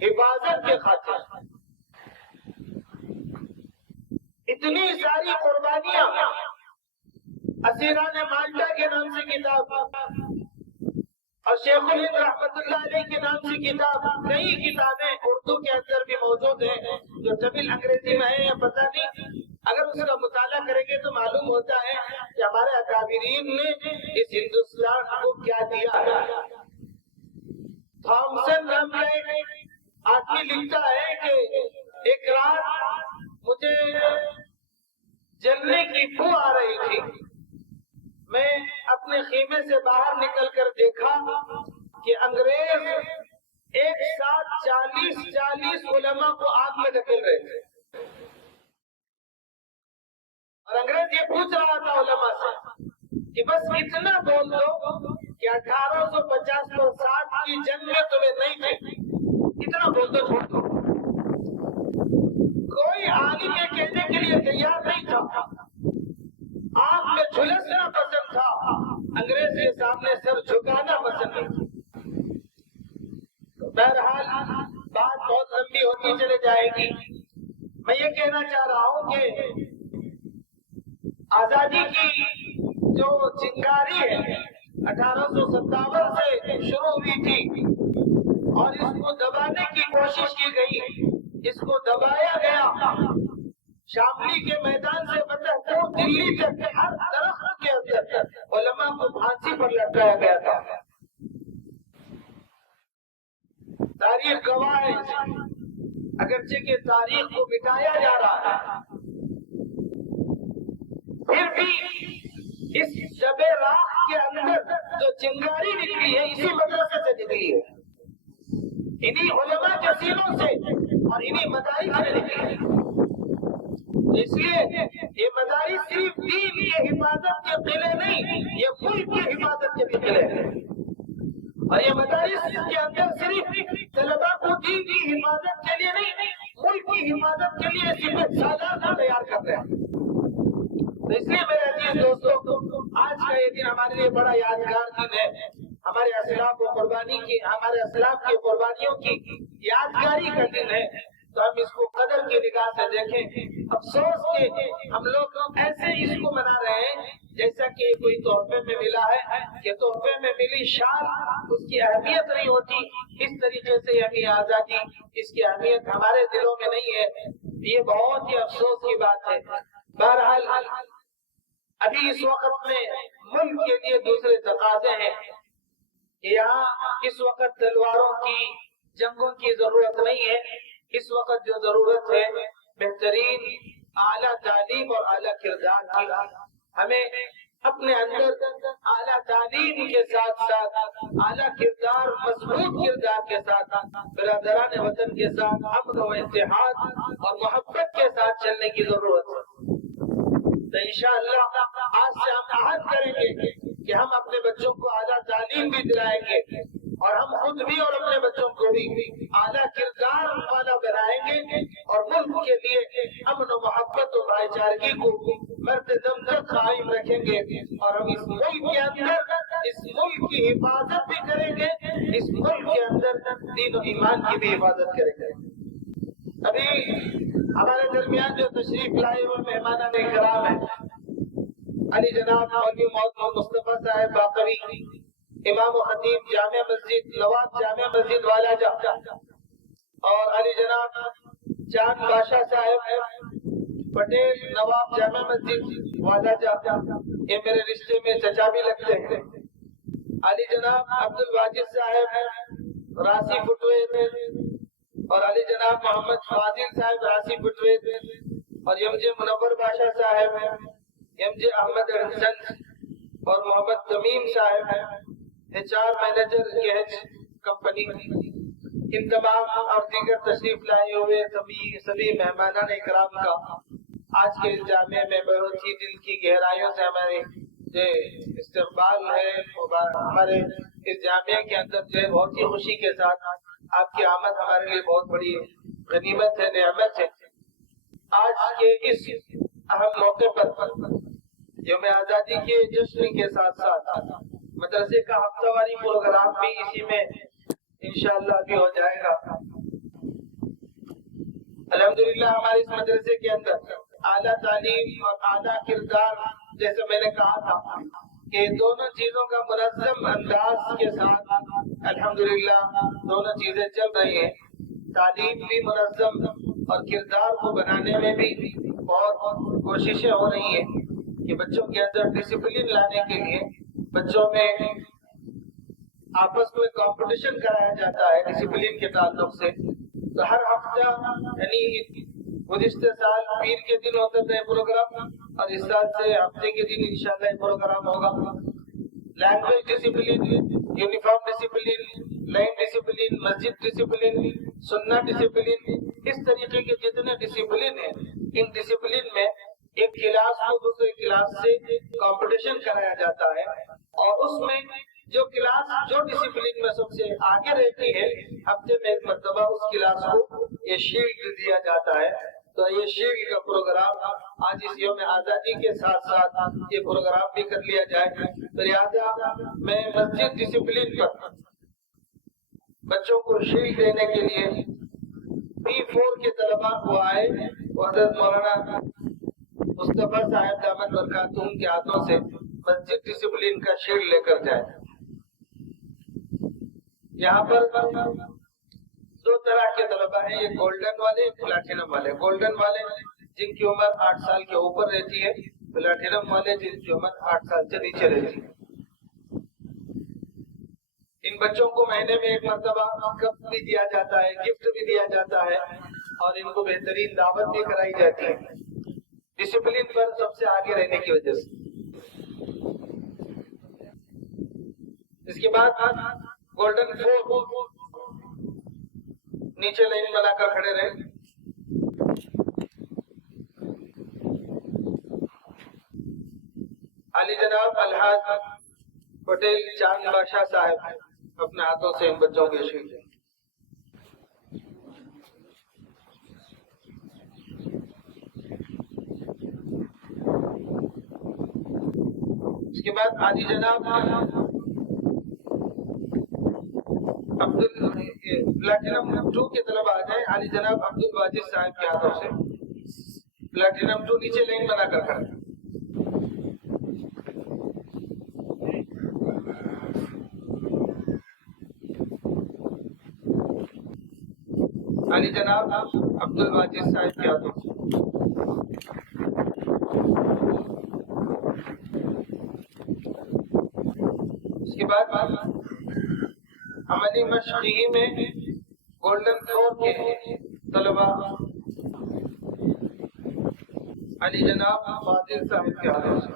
حفاظت کے خاطر۔ اتنی ساری قربانیاں، اسیران مالٹا کے نام سے کتاب اور شیخ الہند رحمۃ اللہ علیہ کے نام سے کتاب، کئی کتابیں اردو کے اندر بھی موجود ہیں جو تمل انگریزی میں ہیں یا پتہ نہیں، اگر اس کا مطالعہ کریں گے تو معلوم ہوتا ہے کہ ہمارے اکابرین نے اس ہندوستان کو کیا دیا ہے۔ تھامسن نام کا ایک آدمی لکھتا ہے کہ ایک رات مجھے جلنے کی بو آ رہی تھی، میں اپنے خیمے سے باہر نکل کر دیکھا کہ انگریز ایک ساتھ 40 علماء کو آگ میں دھکیل رہے تھے، اور انگریز یہ پوچھ رہا تھا علماء سے کہ بس اتنا بول دو کہ 1850 اور 60 کی جنگ میں تمہیں نہیں تھے، اتنا بول دو چھوڑ دو۔ کوئی عالم یہ کہنے کے لیے تیار نہیں تھا، آگ میں جھلسنا پسند تھا، انگریز کے سامنے سر جھکانا پسند نہیں تھا۔ بہرحال بات بہت لمبی ہوتی چلے جائے گی، میں یہ کہنا چاہ رہا ہوں کہ آزادی کی جو چنگاری ہے 1857 سے شروع ہوئی تھی اور اس کو دبانے کی کوشش کی گئی، اس کو دبایا گیا، شاملی کے میدان سے تو دلی تک ہر درخت کے اندر علماء کو پھانسی پر لٹکایا گیا تھا۔ تاریخ گواہ ہے، اگرچہ کہ تاریخ کو مٹایا جا رہا ہے، پھر بھی اس شب راہ کے اندر جو چنگاری نکلی ہے اسی مدرسے سے نکلی ہے، انہی علماء کے سینوں سے اور انہی مدارس سے نکلی ہے۔ اس لیے یہ مدارس صرف دین کی حفاظت کے قلعے نہیں، یہ ملک کی حفاظت کے بھی قلعے ہیں، اور یہ مدارس کے اندر صرف طلباء کو دین کی حفاظت کے لیے نہیں، ملک کی حفاظت کے لیے صرف سالانہ تیار کر رہے ہیں۔ تو اس لیے میرے عزیز دوستوں، آج کا یہ دن ہمارے لیے بڑا یادگار دن ہے، ہمارے اسلاف و قربانی کی، ہمارے اسلاف کی قربانیوں کی یادگاری کا دن ہے، تو ہم اس کو قدر کی نگاہ سے دیکھیں۔ افسوس کہ ہم لوگ ایسے اس کو منا رہے ہیں جیسا کہ کوئی تحفے میں ملا ہے، کہ تحفے میں ملی شال اس کی اہمیت نہیں ہوتی، اس طریقے سے ہمیں آزادی، اس کی اہمیت ہمارے دلوں میں نہیں ہے، یہ بہت ہی افسوس کی بات ہے۔ بہرحال ابھی اس وقت میں ملک کے لیے دوسرے تقاضے ہیں، یہاں اس وقت تلواروں کی، جنگوں کی ضرورت نہیں ہے، اس وقت جو ضرورت ہے بہترین اعلیٰ تعلیم اور اعلیٰ کردار کی۔ ہمیں اپنے اندر اعلیٰ تعلیم کے ساتھ ساتھ اعلیٰ کردار، مضبوط کردار کے ساتھ، برادران وطن کے ساتھ امن و اتحاد اور محبت کے ساتھ چلنے کی ضرورت ہے۔ تو انشاءاللہ آج سے ہم عہد کریں گے کہ ہم اپنے بچوں کو اعلیٰ تعلیم بھی دلائیں گے، اور ہم خود بھی اور اپنے بچوں کو بھی اعلیٰ کردار والا بنائیں گے، اور ملک کے لیے امن و محبت و بھائی چارگی کو مرد دم تک قائم رکھیں گے، اور ہم اس ملک کے اندر اس ملک کی حفاظت بھی کریں گے، اس ملک کے اندر دین و ایمان کی بھی حفاظت کریں گے۔ ابھی ہمارے درمیان جو تشریف لائے ہوئے مہمانان کرام ہیں، علی جناب مولوی محمد مصطفیٰ صاحب باقوی، امام و خطیب جامع مسجد نواب جامع مسجد والاجا، اور علی جناب چاند بادشاہ صاحب پٹیل نواب جامع مسجد والاجا، یہ میرے رشتے میں چچا بھی لگتے ہیں۔ علی جناب عبد الواجد صاحب راسی فٹوے، اور علی جناب محمد فاضل صاحب راسی فٹوے، اور یمجے منور بادشاہ صاحب، یمجے احمد حسن اور محمد تمیم صاحب HR مینیجر KH کمپنی، ان تمام اور دیگر تشریف لائے ہوئے سبھی مہمانان اکرام کا آج کے اس جامعہ میں بہت ہی دل کی گہرائیوں سے ہمارے جو استقبال ہے، ہمارے اس جامعہ کے اندر جو بہت ہی خوشی کے ساتھ آپ کی آمد ہمارے لیے بہت بڑی غنیمت ہے، نعمت ہے۔ آج کے اس اہم موقع پر یوم آزادی کے جشن کے ساتھ ساتھ مدرسے کا ہفتہ واری پروگرام بھی اسی میں انشاءاللہ بھی ہو جائے گا۔ الحمدللہ ہمارے اس مدرسے کے اندر اعلیٰ تعلیم اور اعلیٰ کردار، جیسے میں نے کہا تھا کہ دونوں چیزوں کا منظم انداز کے ساتھ الحمدللہ دونوں چیزیں چل رہی ہیں، تعلیم بھی منظم اور کردار کو بنانے میں بھی بہت کوششیں ہو رہی ہیں کہ بچوں کے اندر ڈسپلن لانے کے لیے بچوں میں آپس میں کمپٹیشن کرایا جاتا ہے ڈسپلن کے تعلق سے، تو ہر ہفتہ یعنی گزشتہ سال پیر کے دن ہوتا تھا یہ پروگرام، اور اس سال سے ہفتے کے دن انشاءاللہ یہ پروگرام ہوگا۔ لینگویج ڈسپلن، یونیفارم ڈسپلن، لائن ڈسپلن، مسجد ڈسپلن، سننا ڈسپلن، اس طریقے کے جتنے ڈسپلن ہیں ان ڈسپلن میں ایک کلاس کو دوسرے کلاس سے کمپٹیشن کرایا جاتا ہے، اور اس میں جو کلاس جو ڈسپلن میں سب سے آگے رہتی ہے ہفتے میں ایک مرتبہ اس کلاس کو یہ شیلڈ دیا جاتا ہے۔ تو یہ شیلڈ کا پروگرام آج اس یوم آزادی کے ساتھ ساتھ یہ پروگرام بھی کر لیا جائے۔ تو لہٰذا میں مسجد ڈسپلن پر بچوں کو شیلڈ دینے کے لیے P4 کے طلباء کو آئے، حضرت مولانا مصطفیٰ صاحب دامت برکاتہم کے ہاتھوں سے مسجد ڈسپلن کا شیلڈ لے کر جائے۔ یہاں پر دو طرح کے طلباء ہیں، یہ گولڈن والے، پلاٹینم والے۔ گولڈن والے جن کی عمر 8 سال کے اوپر رہتی ہے، پلاٹینم والے جن کی عمر 8 سال سے نیچے رہتی ہے۔ ان بچوں کو مہینے میں ایک مرتبہ کپ بھی دیا جاتا ہے، گفٹ بھی دیا جاتا ہے، اور ان کو بہترین دعوت بھی کرائی جاتی ہے ڈسپلن پر سب سے آگے رہنے کی وجہ سے۔ اس کے بعد گولڈن 4 نیچے لائن بنا کر کھڑے رہے۔ علی جناب الحاج پٹیل چاند بادشاہ صاحب اپنے ہاتھوں سے ان بچوں کے شیلڈ دیں۔ اس کے بعد علی جناب پلاٹینم 2 کے طلباء آ جائیں، علی جناب عبد الواجد صاحب کے ہاتھوں سے پلاٹینم 2 نیچے لائن بنا کر کھڑے۔ علی جناب عبد الواجد صاحب کے ہاتھوں سے۔ اس کے بعد عملی مشقی میں گولڈن 4 کے طلباء علی جناب فاضل صاحب کے ہاتھوں سے۔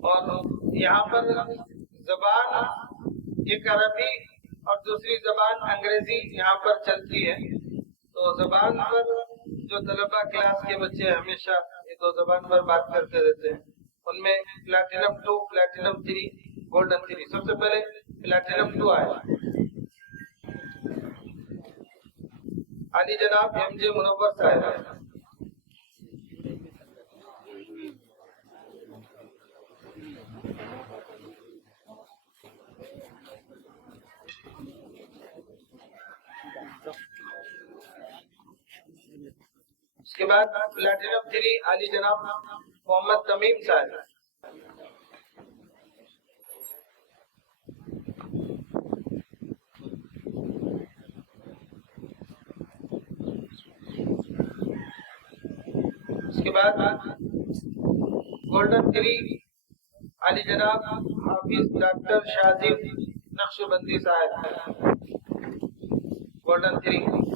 اور یہاں پر زبان ایک عربی اور دوسری زبان انگریزی یہاں پر چلتی ہے، تو زبان پر جو طلباء کلاس کے بچے ہمیشہ یہ دو زبان پر بات کرتے رہتے ہیں، ان میں پلاٹینم 2، پلاٹینم 3، گولڈن 3۔ سب سے پہلے پلاٹینم 2 آیا، علی جناب MJ منور صاحب۔ اس کے بعد پلاٹینم 3 علی جناب محمد تمیم صاحب۔ اس کے بعد گولڈن 3 علی جناب حافظ ڈاکٹر شاذیب نقشبندی صاحب، گولڈن 3۔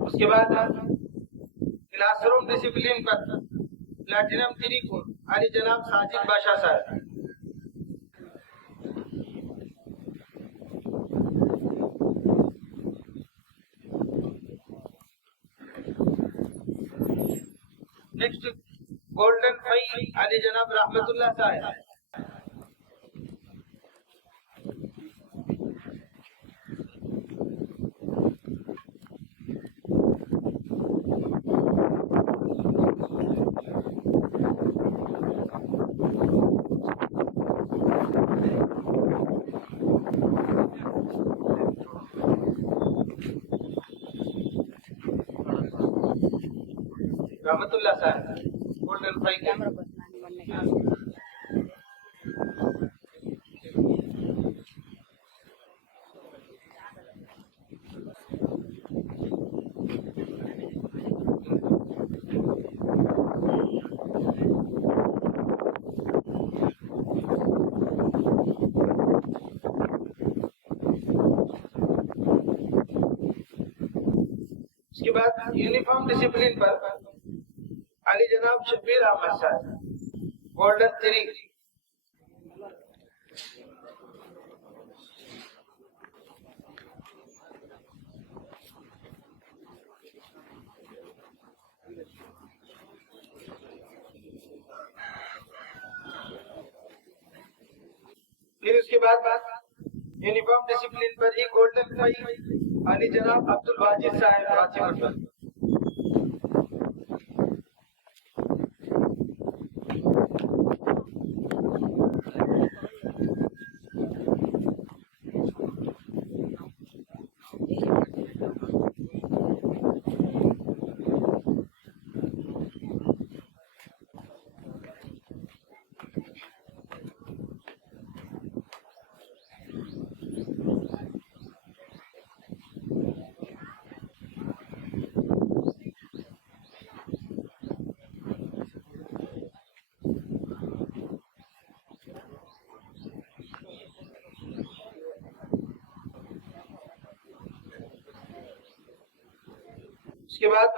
اس کے بعد کلاس روم ڈسپلن پر پلاٹینم 3 کو علی جناب ساجد بادشاہ صاحب۔ نیکسٹ گولڈن 5 علی جناب رحمت اللہ صاحب۔ رحمت اللہ صاحب گولڈن فائی کے اس کے بعد یونیفارم ڈسپلن پر علی جناب شبیر احمد صاحب گولڈن 3 پھر اس کے بعد یونیفارم ڈسپلن پر ہی گولڈن 5 علی جناب عبد الواجد صاحب کراچی منڈل اس کے بعد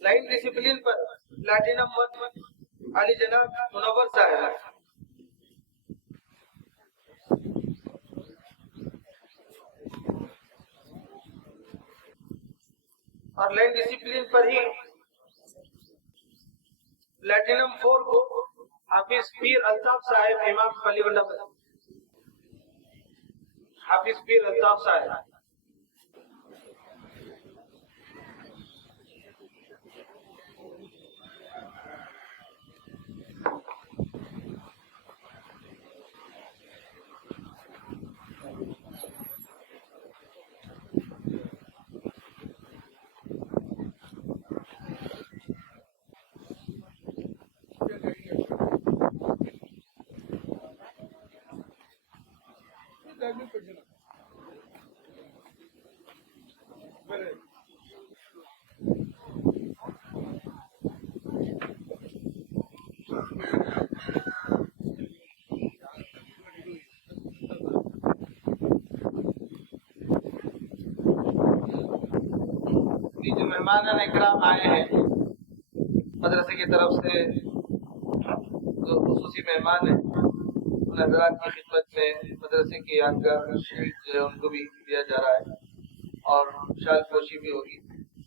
لائن ڈسپلن پر پلاٹینم 1 علی جناب منور صاحب اور لائن ڈسپلن پر ہی پلاٹینم 4 کو حافظ پیر الطاف صاحب امام پلی ونڈا حافظ پیر الطاف صاحب جو مہمان اکرام آئے ہیں مدرسے کی طرف سے جو خصوصی مہمان ہیں ان حضرات کی خدمت میں مدرسے کی یادگار شیٹ جو ہے ان کو بھی دیا جا رہا ہے اور شال پوشی بھی ہوگی.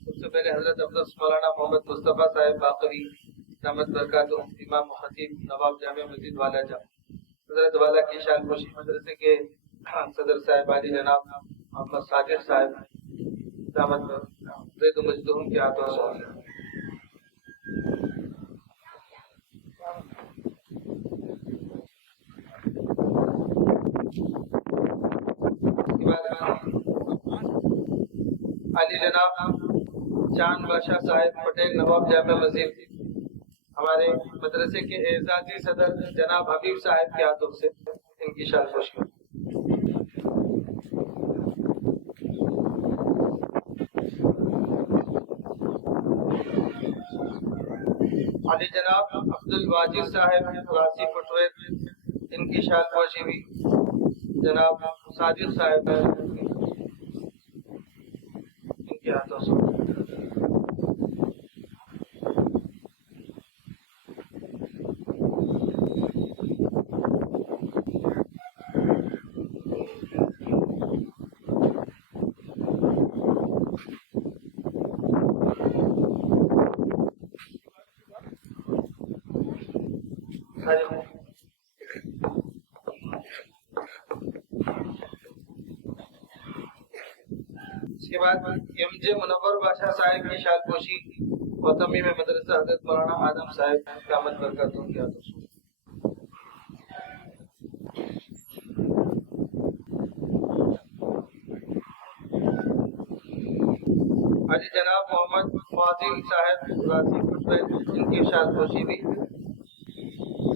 سب سے پہلے حضرت افضل مولانا محمد مصطفیٰ صاحب باقری دامت برکاتہ امام و خطیب نواب جامع مسجد والا جا حضرت والا کی شال پوشی مدرسے کے صدر صاحب علی جناب محمد ساجد صاحب دامت زید مجدہم کے ہاتھوں سے علی جناب چاند بادشاہ صاحب پٹیل نواب جامع مسجد ہمارے مدرسے کے اعزازی صدر جناب حبیب صاحب کے ہاتھوں سے ان کی شال پوشی. علی جناب عبد الواجد صاحب کراچی فٹویر ان کی شال پوشی بھی جناب ساجد صاحب ان کے ہاتھوں سے. اس کے بعد ایم جے منور بادشاہ صاحب کی شال پوشی وطمی میں مدرسہ حضرت مولانا آدم صاحب قیامت برکاتوں کے ہاتھوں سے. حاجی جناب محمد فاضل صاحب راضی پٹویل، ان کی شاد خوشی بھی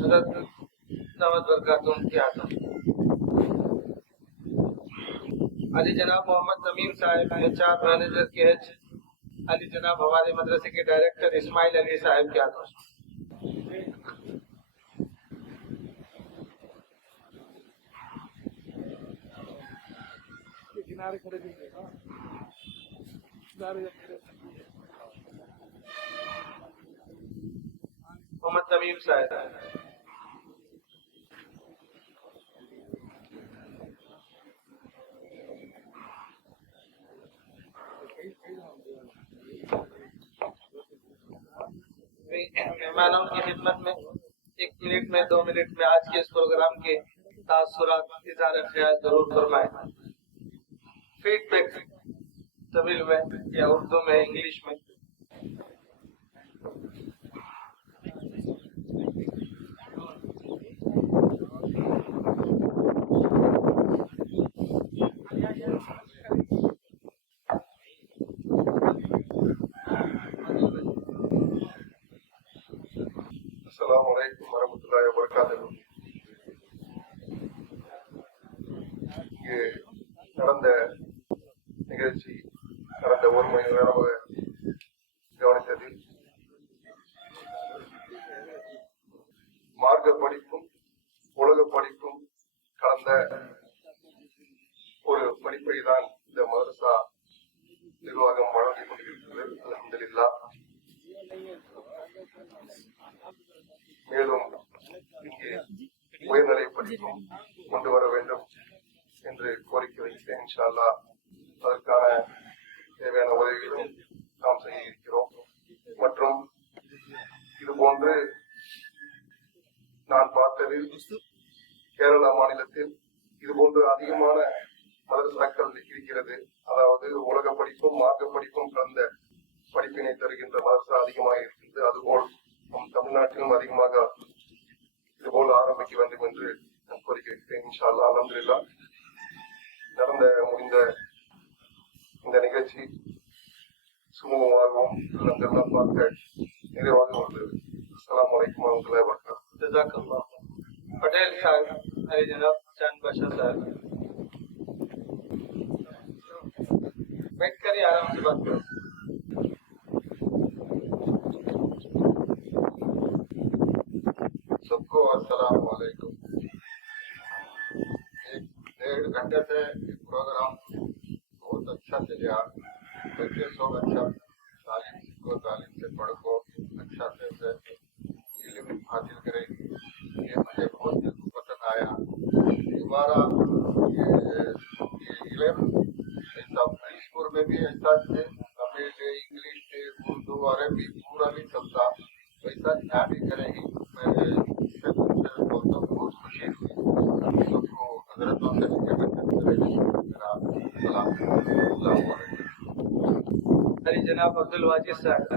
حضرت دعوت برکاتون کی آتا. حاجی جناب محمد تمیم صاحب HR مینیجر کے ایچ. حاجی جناب ہمارے مدرسے کے ڈائریکٹر اسماعیل علی صاحب کے آتا. محمد تمیم صاحب. مہمانوں کی خدمت میں 1 منٹ میں 2 منٹ میں آج کے اس پروگرام کے تاثرات اظہار خیال ضرور فرمائیں. فیڈ بیک تمل میں یا اردو میں، انگلش میں. السلام علیکم ورحمۃ اللہ وبرکاتہ. நடந்த நிகழ்ச்சி கடந்த 1 மணி நேரமாக கவனித்தது. மார்க்க படிப்பும் உலக படிப்பும் கலந்த ஒரு படிப்பை தான் இந்த மதரசா நிர்வாகம் வழங்கிக் கொண்டிருக்கிறது. அல்ஹம்துலில்லாஹ். மேலும் இங்கே உயர்நிலை படிப்பும் கொண்டு வர வேண்டும் என்று கோரிக்கை வைக்கிறேன். இன்ஷா அல்லாஹ் அதற்கான தேவையான உதவிகளும் நாம் செய்ய இருக்கிறோம். மற்றும் இது போன்று நான் பார்த்தது கேரளா மாநிலத்தில் இது போன்று அதிகமான மதரசாக்கள் இருக்கிறது. அதாவது உலக படிப்பும் மார்க்க படிப்பும் கலந்த படிப்பினை தருகின்ற மதரசா அதிகமாக இருக்கிறது. அதுபோல் நம் தமிழ்நாட்டிலும் அதிகமாக இதுபோல் ஆரம்பிக்க வேண்டும் என்று நான் கோரிக்கை வைக்கிறேன். இன்ஷா அல்லாஹ். அல்ஹம்துலில்லாஹ். நடந்த முடிந்த இந்த நிகழ்ச்சி சுமூகமாகவும் எல்லாம் பார்க்க நிறைவாக உள்ளது. அஸ்ஸலாமு அலைக்கும் வரஹ்மத்துல்லாஹி வபரகாத்துஹு. ஜஸாக்கல்லாஹ். पटेल साहब, अली जनाब चांद बादशाह साहब, बैठ कर ही आराम से बात करो. सबको अस्सलाम वालेकुम. 1.5 घंटे से प्रोग्राम बहुत अच्छा चला. बच्चे सब अच्छा तालीम सीखो, तालीम से पढ़ो, अच्छा से इल्म हासिल करें. ये मुझे बहुत दिल को पसंद आया. हमारा ये इल्म स्कूल में भी ऐसा थे, तमिल इंग्लिश उर्दू अरबी पूरा नहीं चलता, वैसा ध्यान ही करेंगे. मैं इससे तुमसे बोलता हूँ, बहुत खुशी हुई. सबको हजरतों से मेरा सलाम. अली जनाब अब्दुल वाजिद साहब,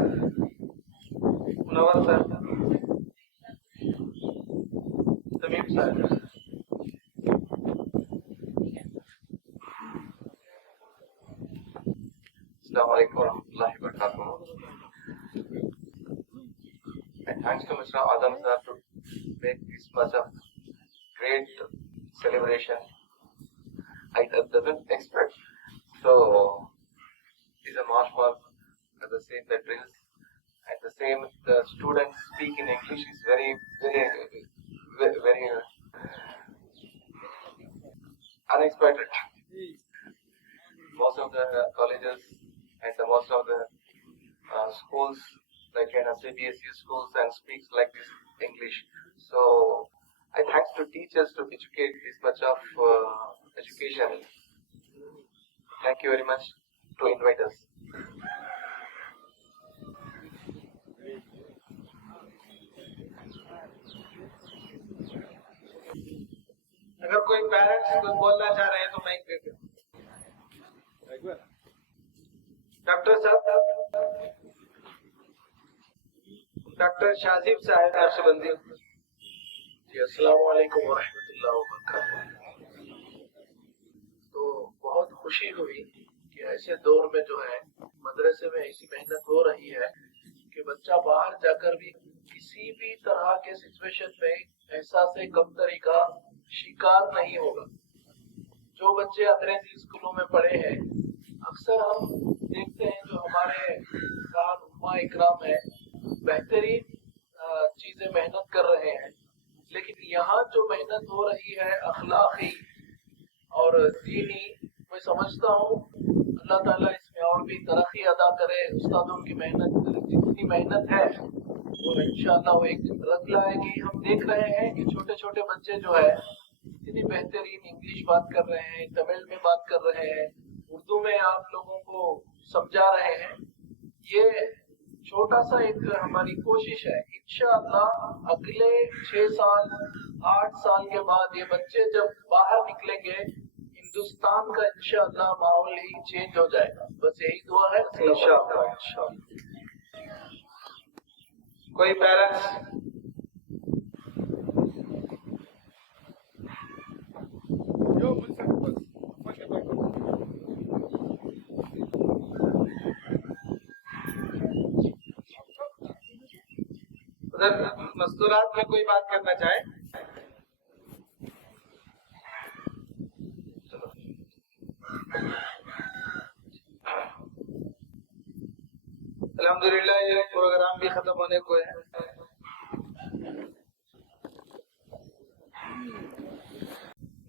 मुनव्वर साहब, तमीम साहब. Assalamu alaikum warahmatullahi wabarakatuh. And thanks to Mr. Adam sir to make this much of great celebration. I doesn't expect. So it's a march for the same the drills and the same the students speak in English is very unexpected. Most of the colleges and most of the schools like CBSE schools and speaks like this English. So I thanks to teachers to educate this much of education. Thank you very much to invite us. अगर कोई पेरेंट्स कुछ बोलना चाह रहे हैं तो माइक दे दो. डॉक्टर साहब, डॉक्टर शाजिब साहब आपसे बंदी. जी अस्सलाम वालेकुम वरहमतुल्लाहि वबरकातुहू. तो बहुत खुशी हुई कि ऐसे दौर में जो है مدرسے میں ایسی محنت ہو رہی ہے کہ بچہ باہر جا کر بھی کسی بھی طرح کے سچویشن میں احساس کمتری کا شکار نہیں ہوگا. جو بچے انگریزی اسکولوں میں پڑھے ہیں، اکثر ہم دیکھتے ہیں جو ہمارے علماء اکرام ہیں بہترین چیزیں محنت کر رہے ہیں، لیکن یہاں جو محنت ہو رہی ہے اخلاقی اور دینی، میں سمجھتا ہوں اللہ تعالیٰ اس میں اور بھی ترقی ادا کرے. استادوں کی محنت جتنی محنت ہے وہ انشاءاللہ وہ ایک رنگ لائے گی. ہم دیکھ رہے ہیں کہ چھوٹے چھوٹے بچے جو ہے اتنی بہترین انگلش بات کر رہے ہیں، تمل میں بات کر رہے ہیں، اردو میں آپ لوگوں کو سمجھا رہے ہیں. یہ چھوٹا سا ایک ہماری کوشش ہے. انشاءاللہ اگلے 6 سال 8 سال کے بعد یہ بچے جب باہر نکلیں گے ہندوستان کا انشاءاللہ ماحول ہی چینج ہو جائے گا. بس یہی دعا ہے. انشاءاللہ. کوئی پیرنٹس؟ ادھر مستورات میں کوئی بات کرنا چاہے؟ الحمدللہ یہ پروگرام بھی ختم ہونے کو ہے.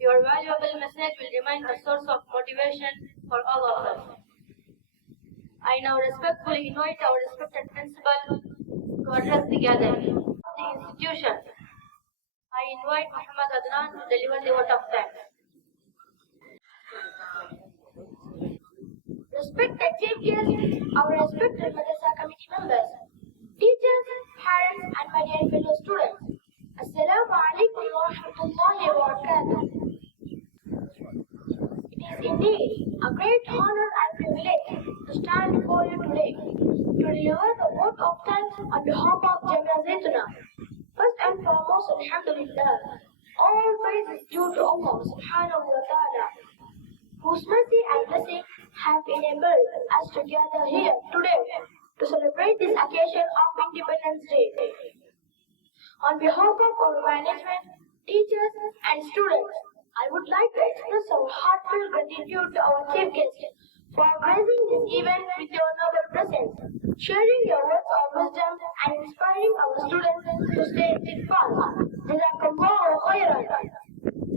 Your valuable message will remain a source of motivation for all of us. I now respectfully invite our respected principal to address the gathering of the institution. I invite Muhammad Adnan to deliver the vote of thanks. Respected chief guests, our respected Madrasa committee members, teachers, parents, and my dear fellow students, Assalamu alaikum wa rahmatullahi wa barakatuh. It is indeed a great honor and privilege to stand before you today to deliver the vote of thanks on behalf of Jamia Zaytuna. First and foremost, alhamdulillah, all praise is due to Allah subhanahu wa ta'ala, whose mercy and blessing have enabled us to gather here today to celebrate this occasion of Independence Day. On behalf of our management, teachers and students, I would like to express our heartfelt gratitude to our chief guest for gracing this event with your noble presence, sharing your words of wisdom and inspiring our students to stay steadfast. Jazakallahu khairan.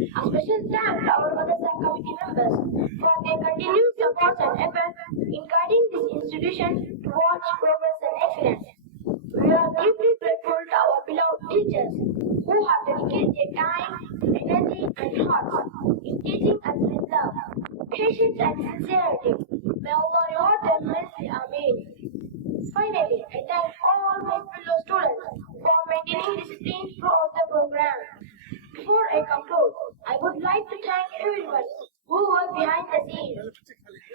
A special thanks to our Madrasa committee members for their continued support and effort in guiding this institution towards progress and excellence. We are deeply grateful to our beloved teachers who have dedicated their time, energy, and hearts in teaching us with love, patience, and sincerity. May Allah reward them mercy. Ameen. Finally, I thank all my fellow students for maintaining discipline throughout the program. Before I conclude, I would like to thank everyone who worked behind the scenes,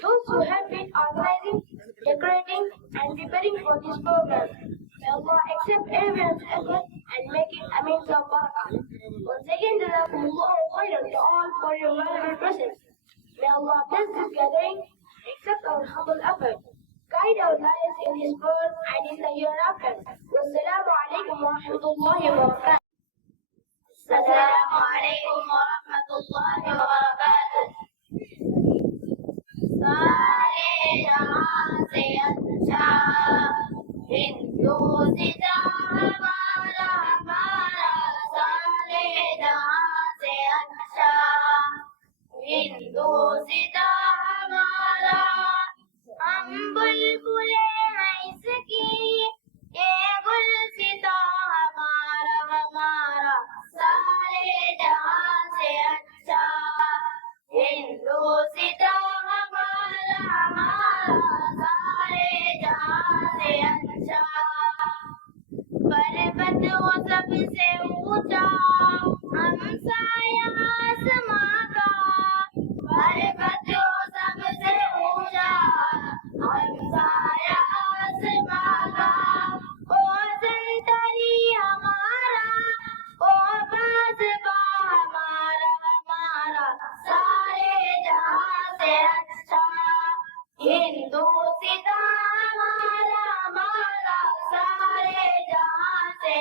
those who have been organizing, decorating, and preparing for this program. May Allah accept everyone's effort and make it a means of barakah. Once again, Jazakumullahu khairan to all for your valuable presence. May Allah bless this gathering, accept our humble effort, guide our lives in this world and in the hereafter. Wassalamu alaikum wa rahmatullahi wa barakatuh. Assalamu alaikum wa rahmatullahi wa barakatuh. सारे जहां से अच्छा हिंदू जिदा हमारा हमारा, सारे जहां से अच्छा हिंदू जिदा हमारा. हम बुलबुले हैं इसकी ये गुलसिता हमारा हमारा, सारे जहां से अच्छा हिंदू सिता हमारा हमारा, सारे जहां से अच्छा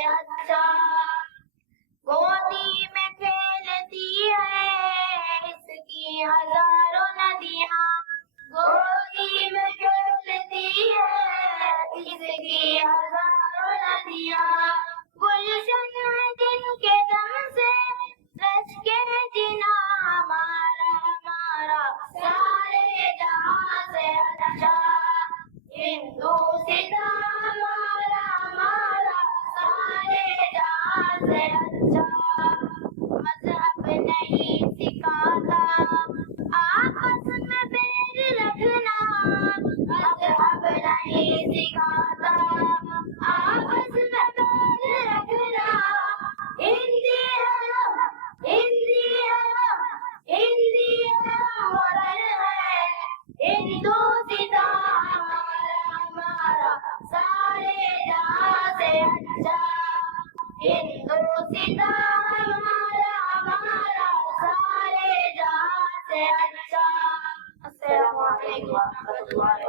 اچھا گودی میں کھیلتی ہے اس کی ہزاروں ندیاں گودی میں کھیلتی ہے اس کی ہزاروں ندیاں گلشن ہے جن کے دم سے رچ کے جنا ہمارا ہمارا سارے جہاں سے اچھا ہندوستان ہمارا ہمارا سارے جہاں سے اچھا مذہب نہیں سکھاتا آپس میں پیر رکھنا مذہب نہیں سکھاتا آپس میں پیر رکھنا ہندی مرن ہے ہندوستان ہمارا ہمارا سارے جہاں سے اچھا ہندوستان ہمارا ہمارا سارے جہاں سے اچھا السلام علیکم ورحمۃ اللہ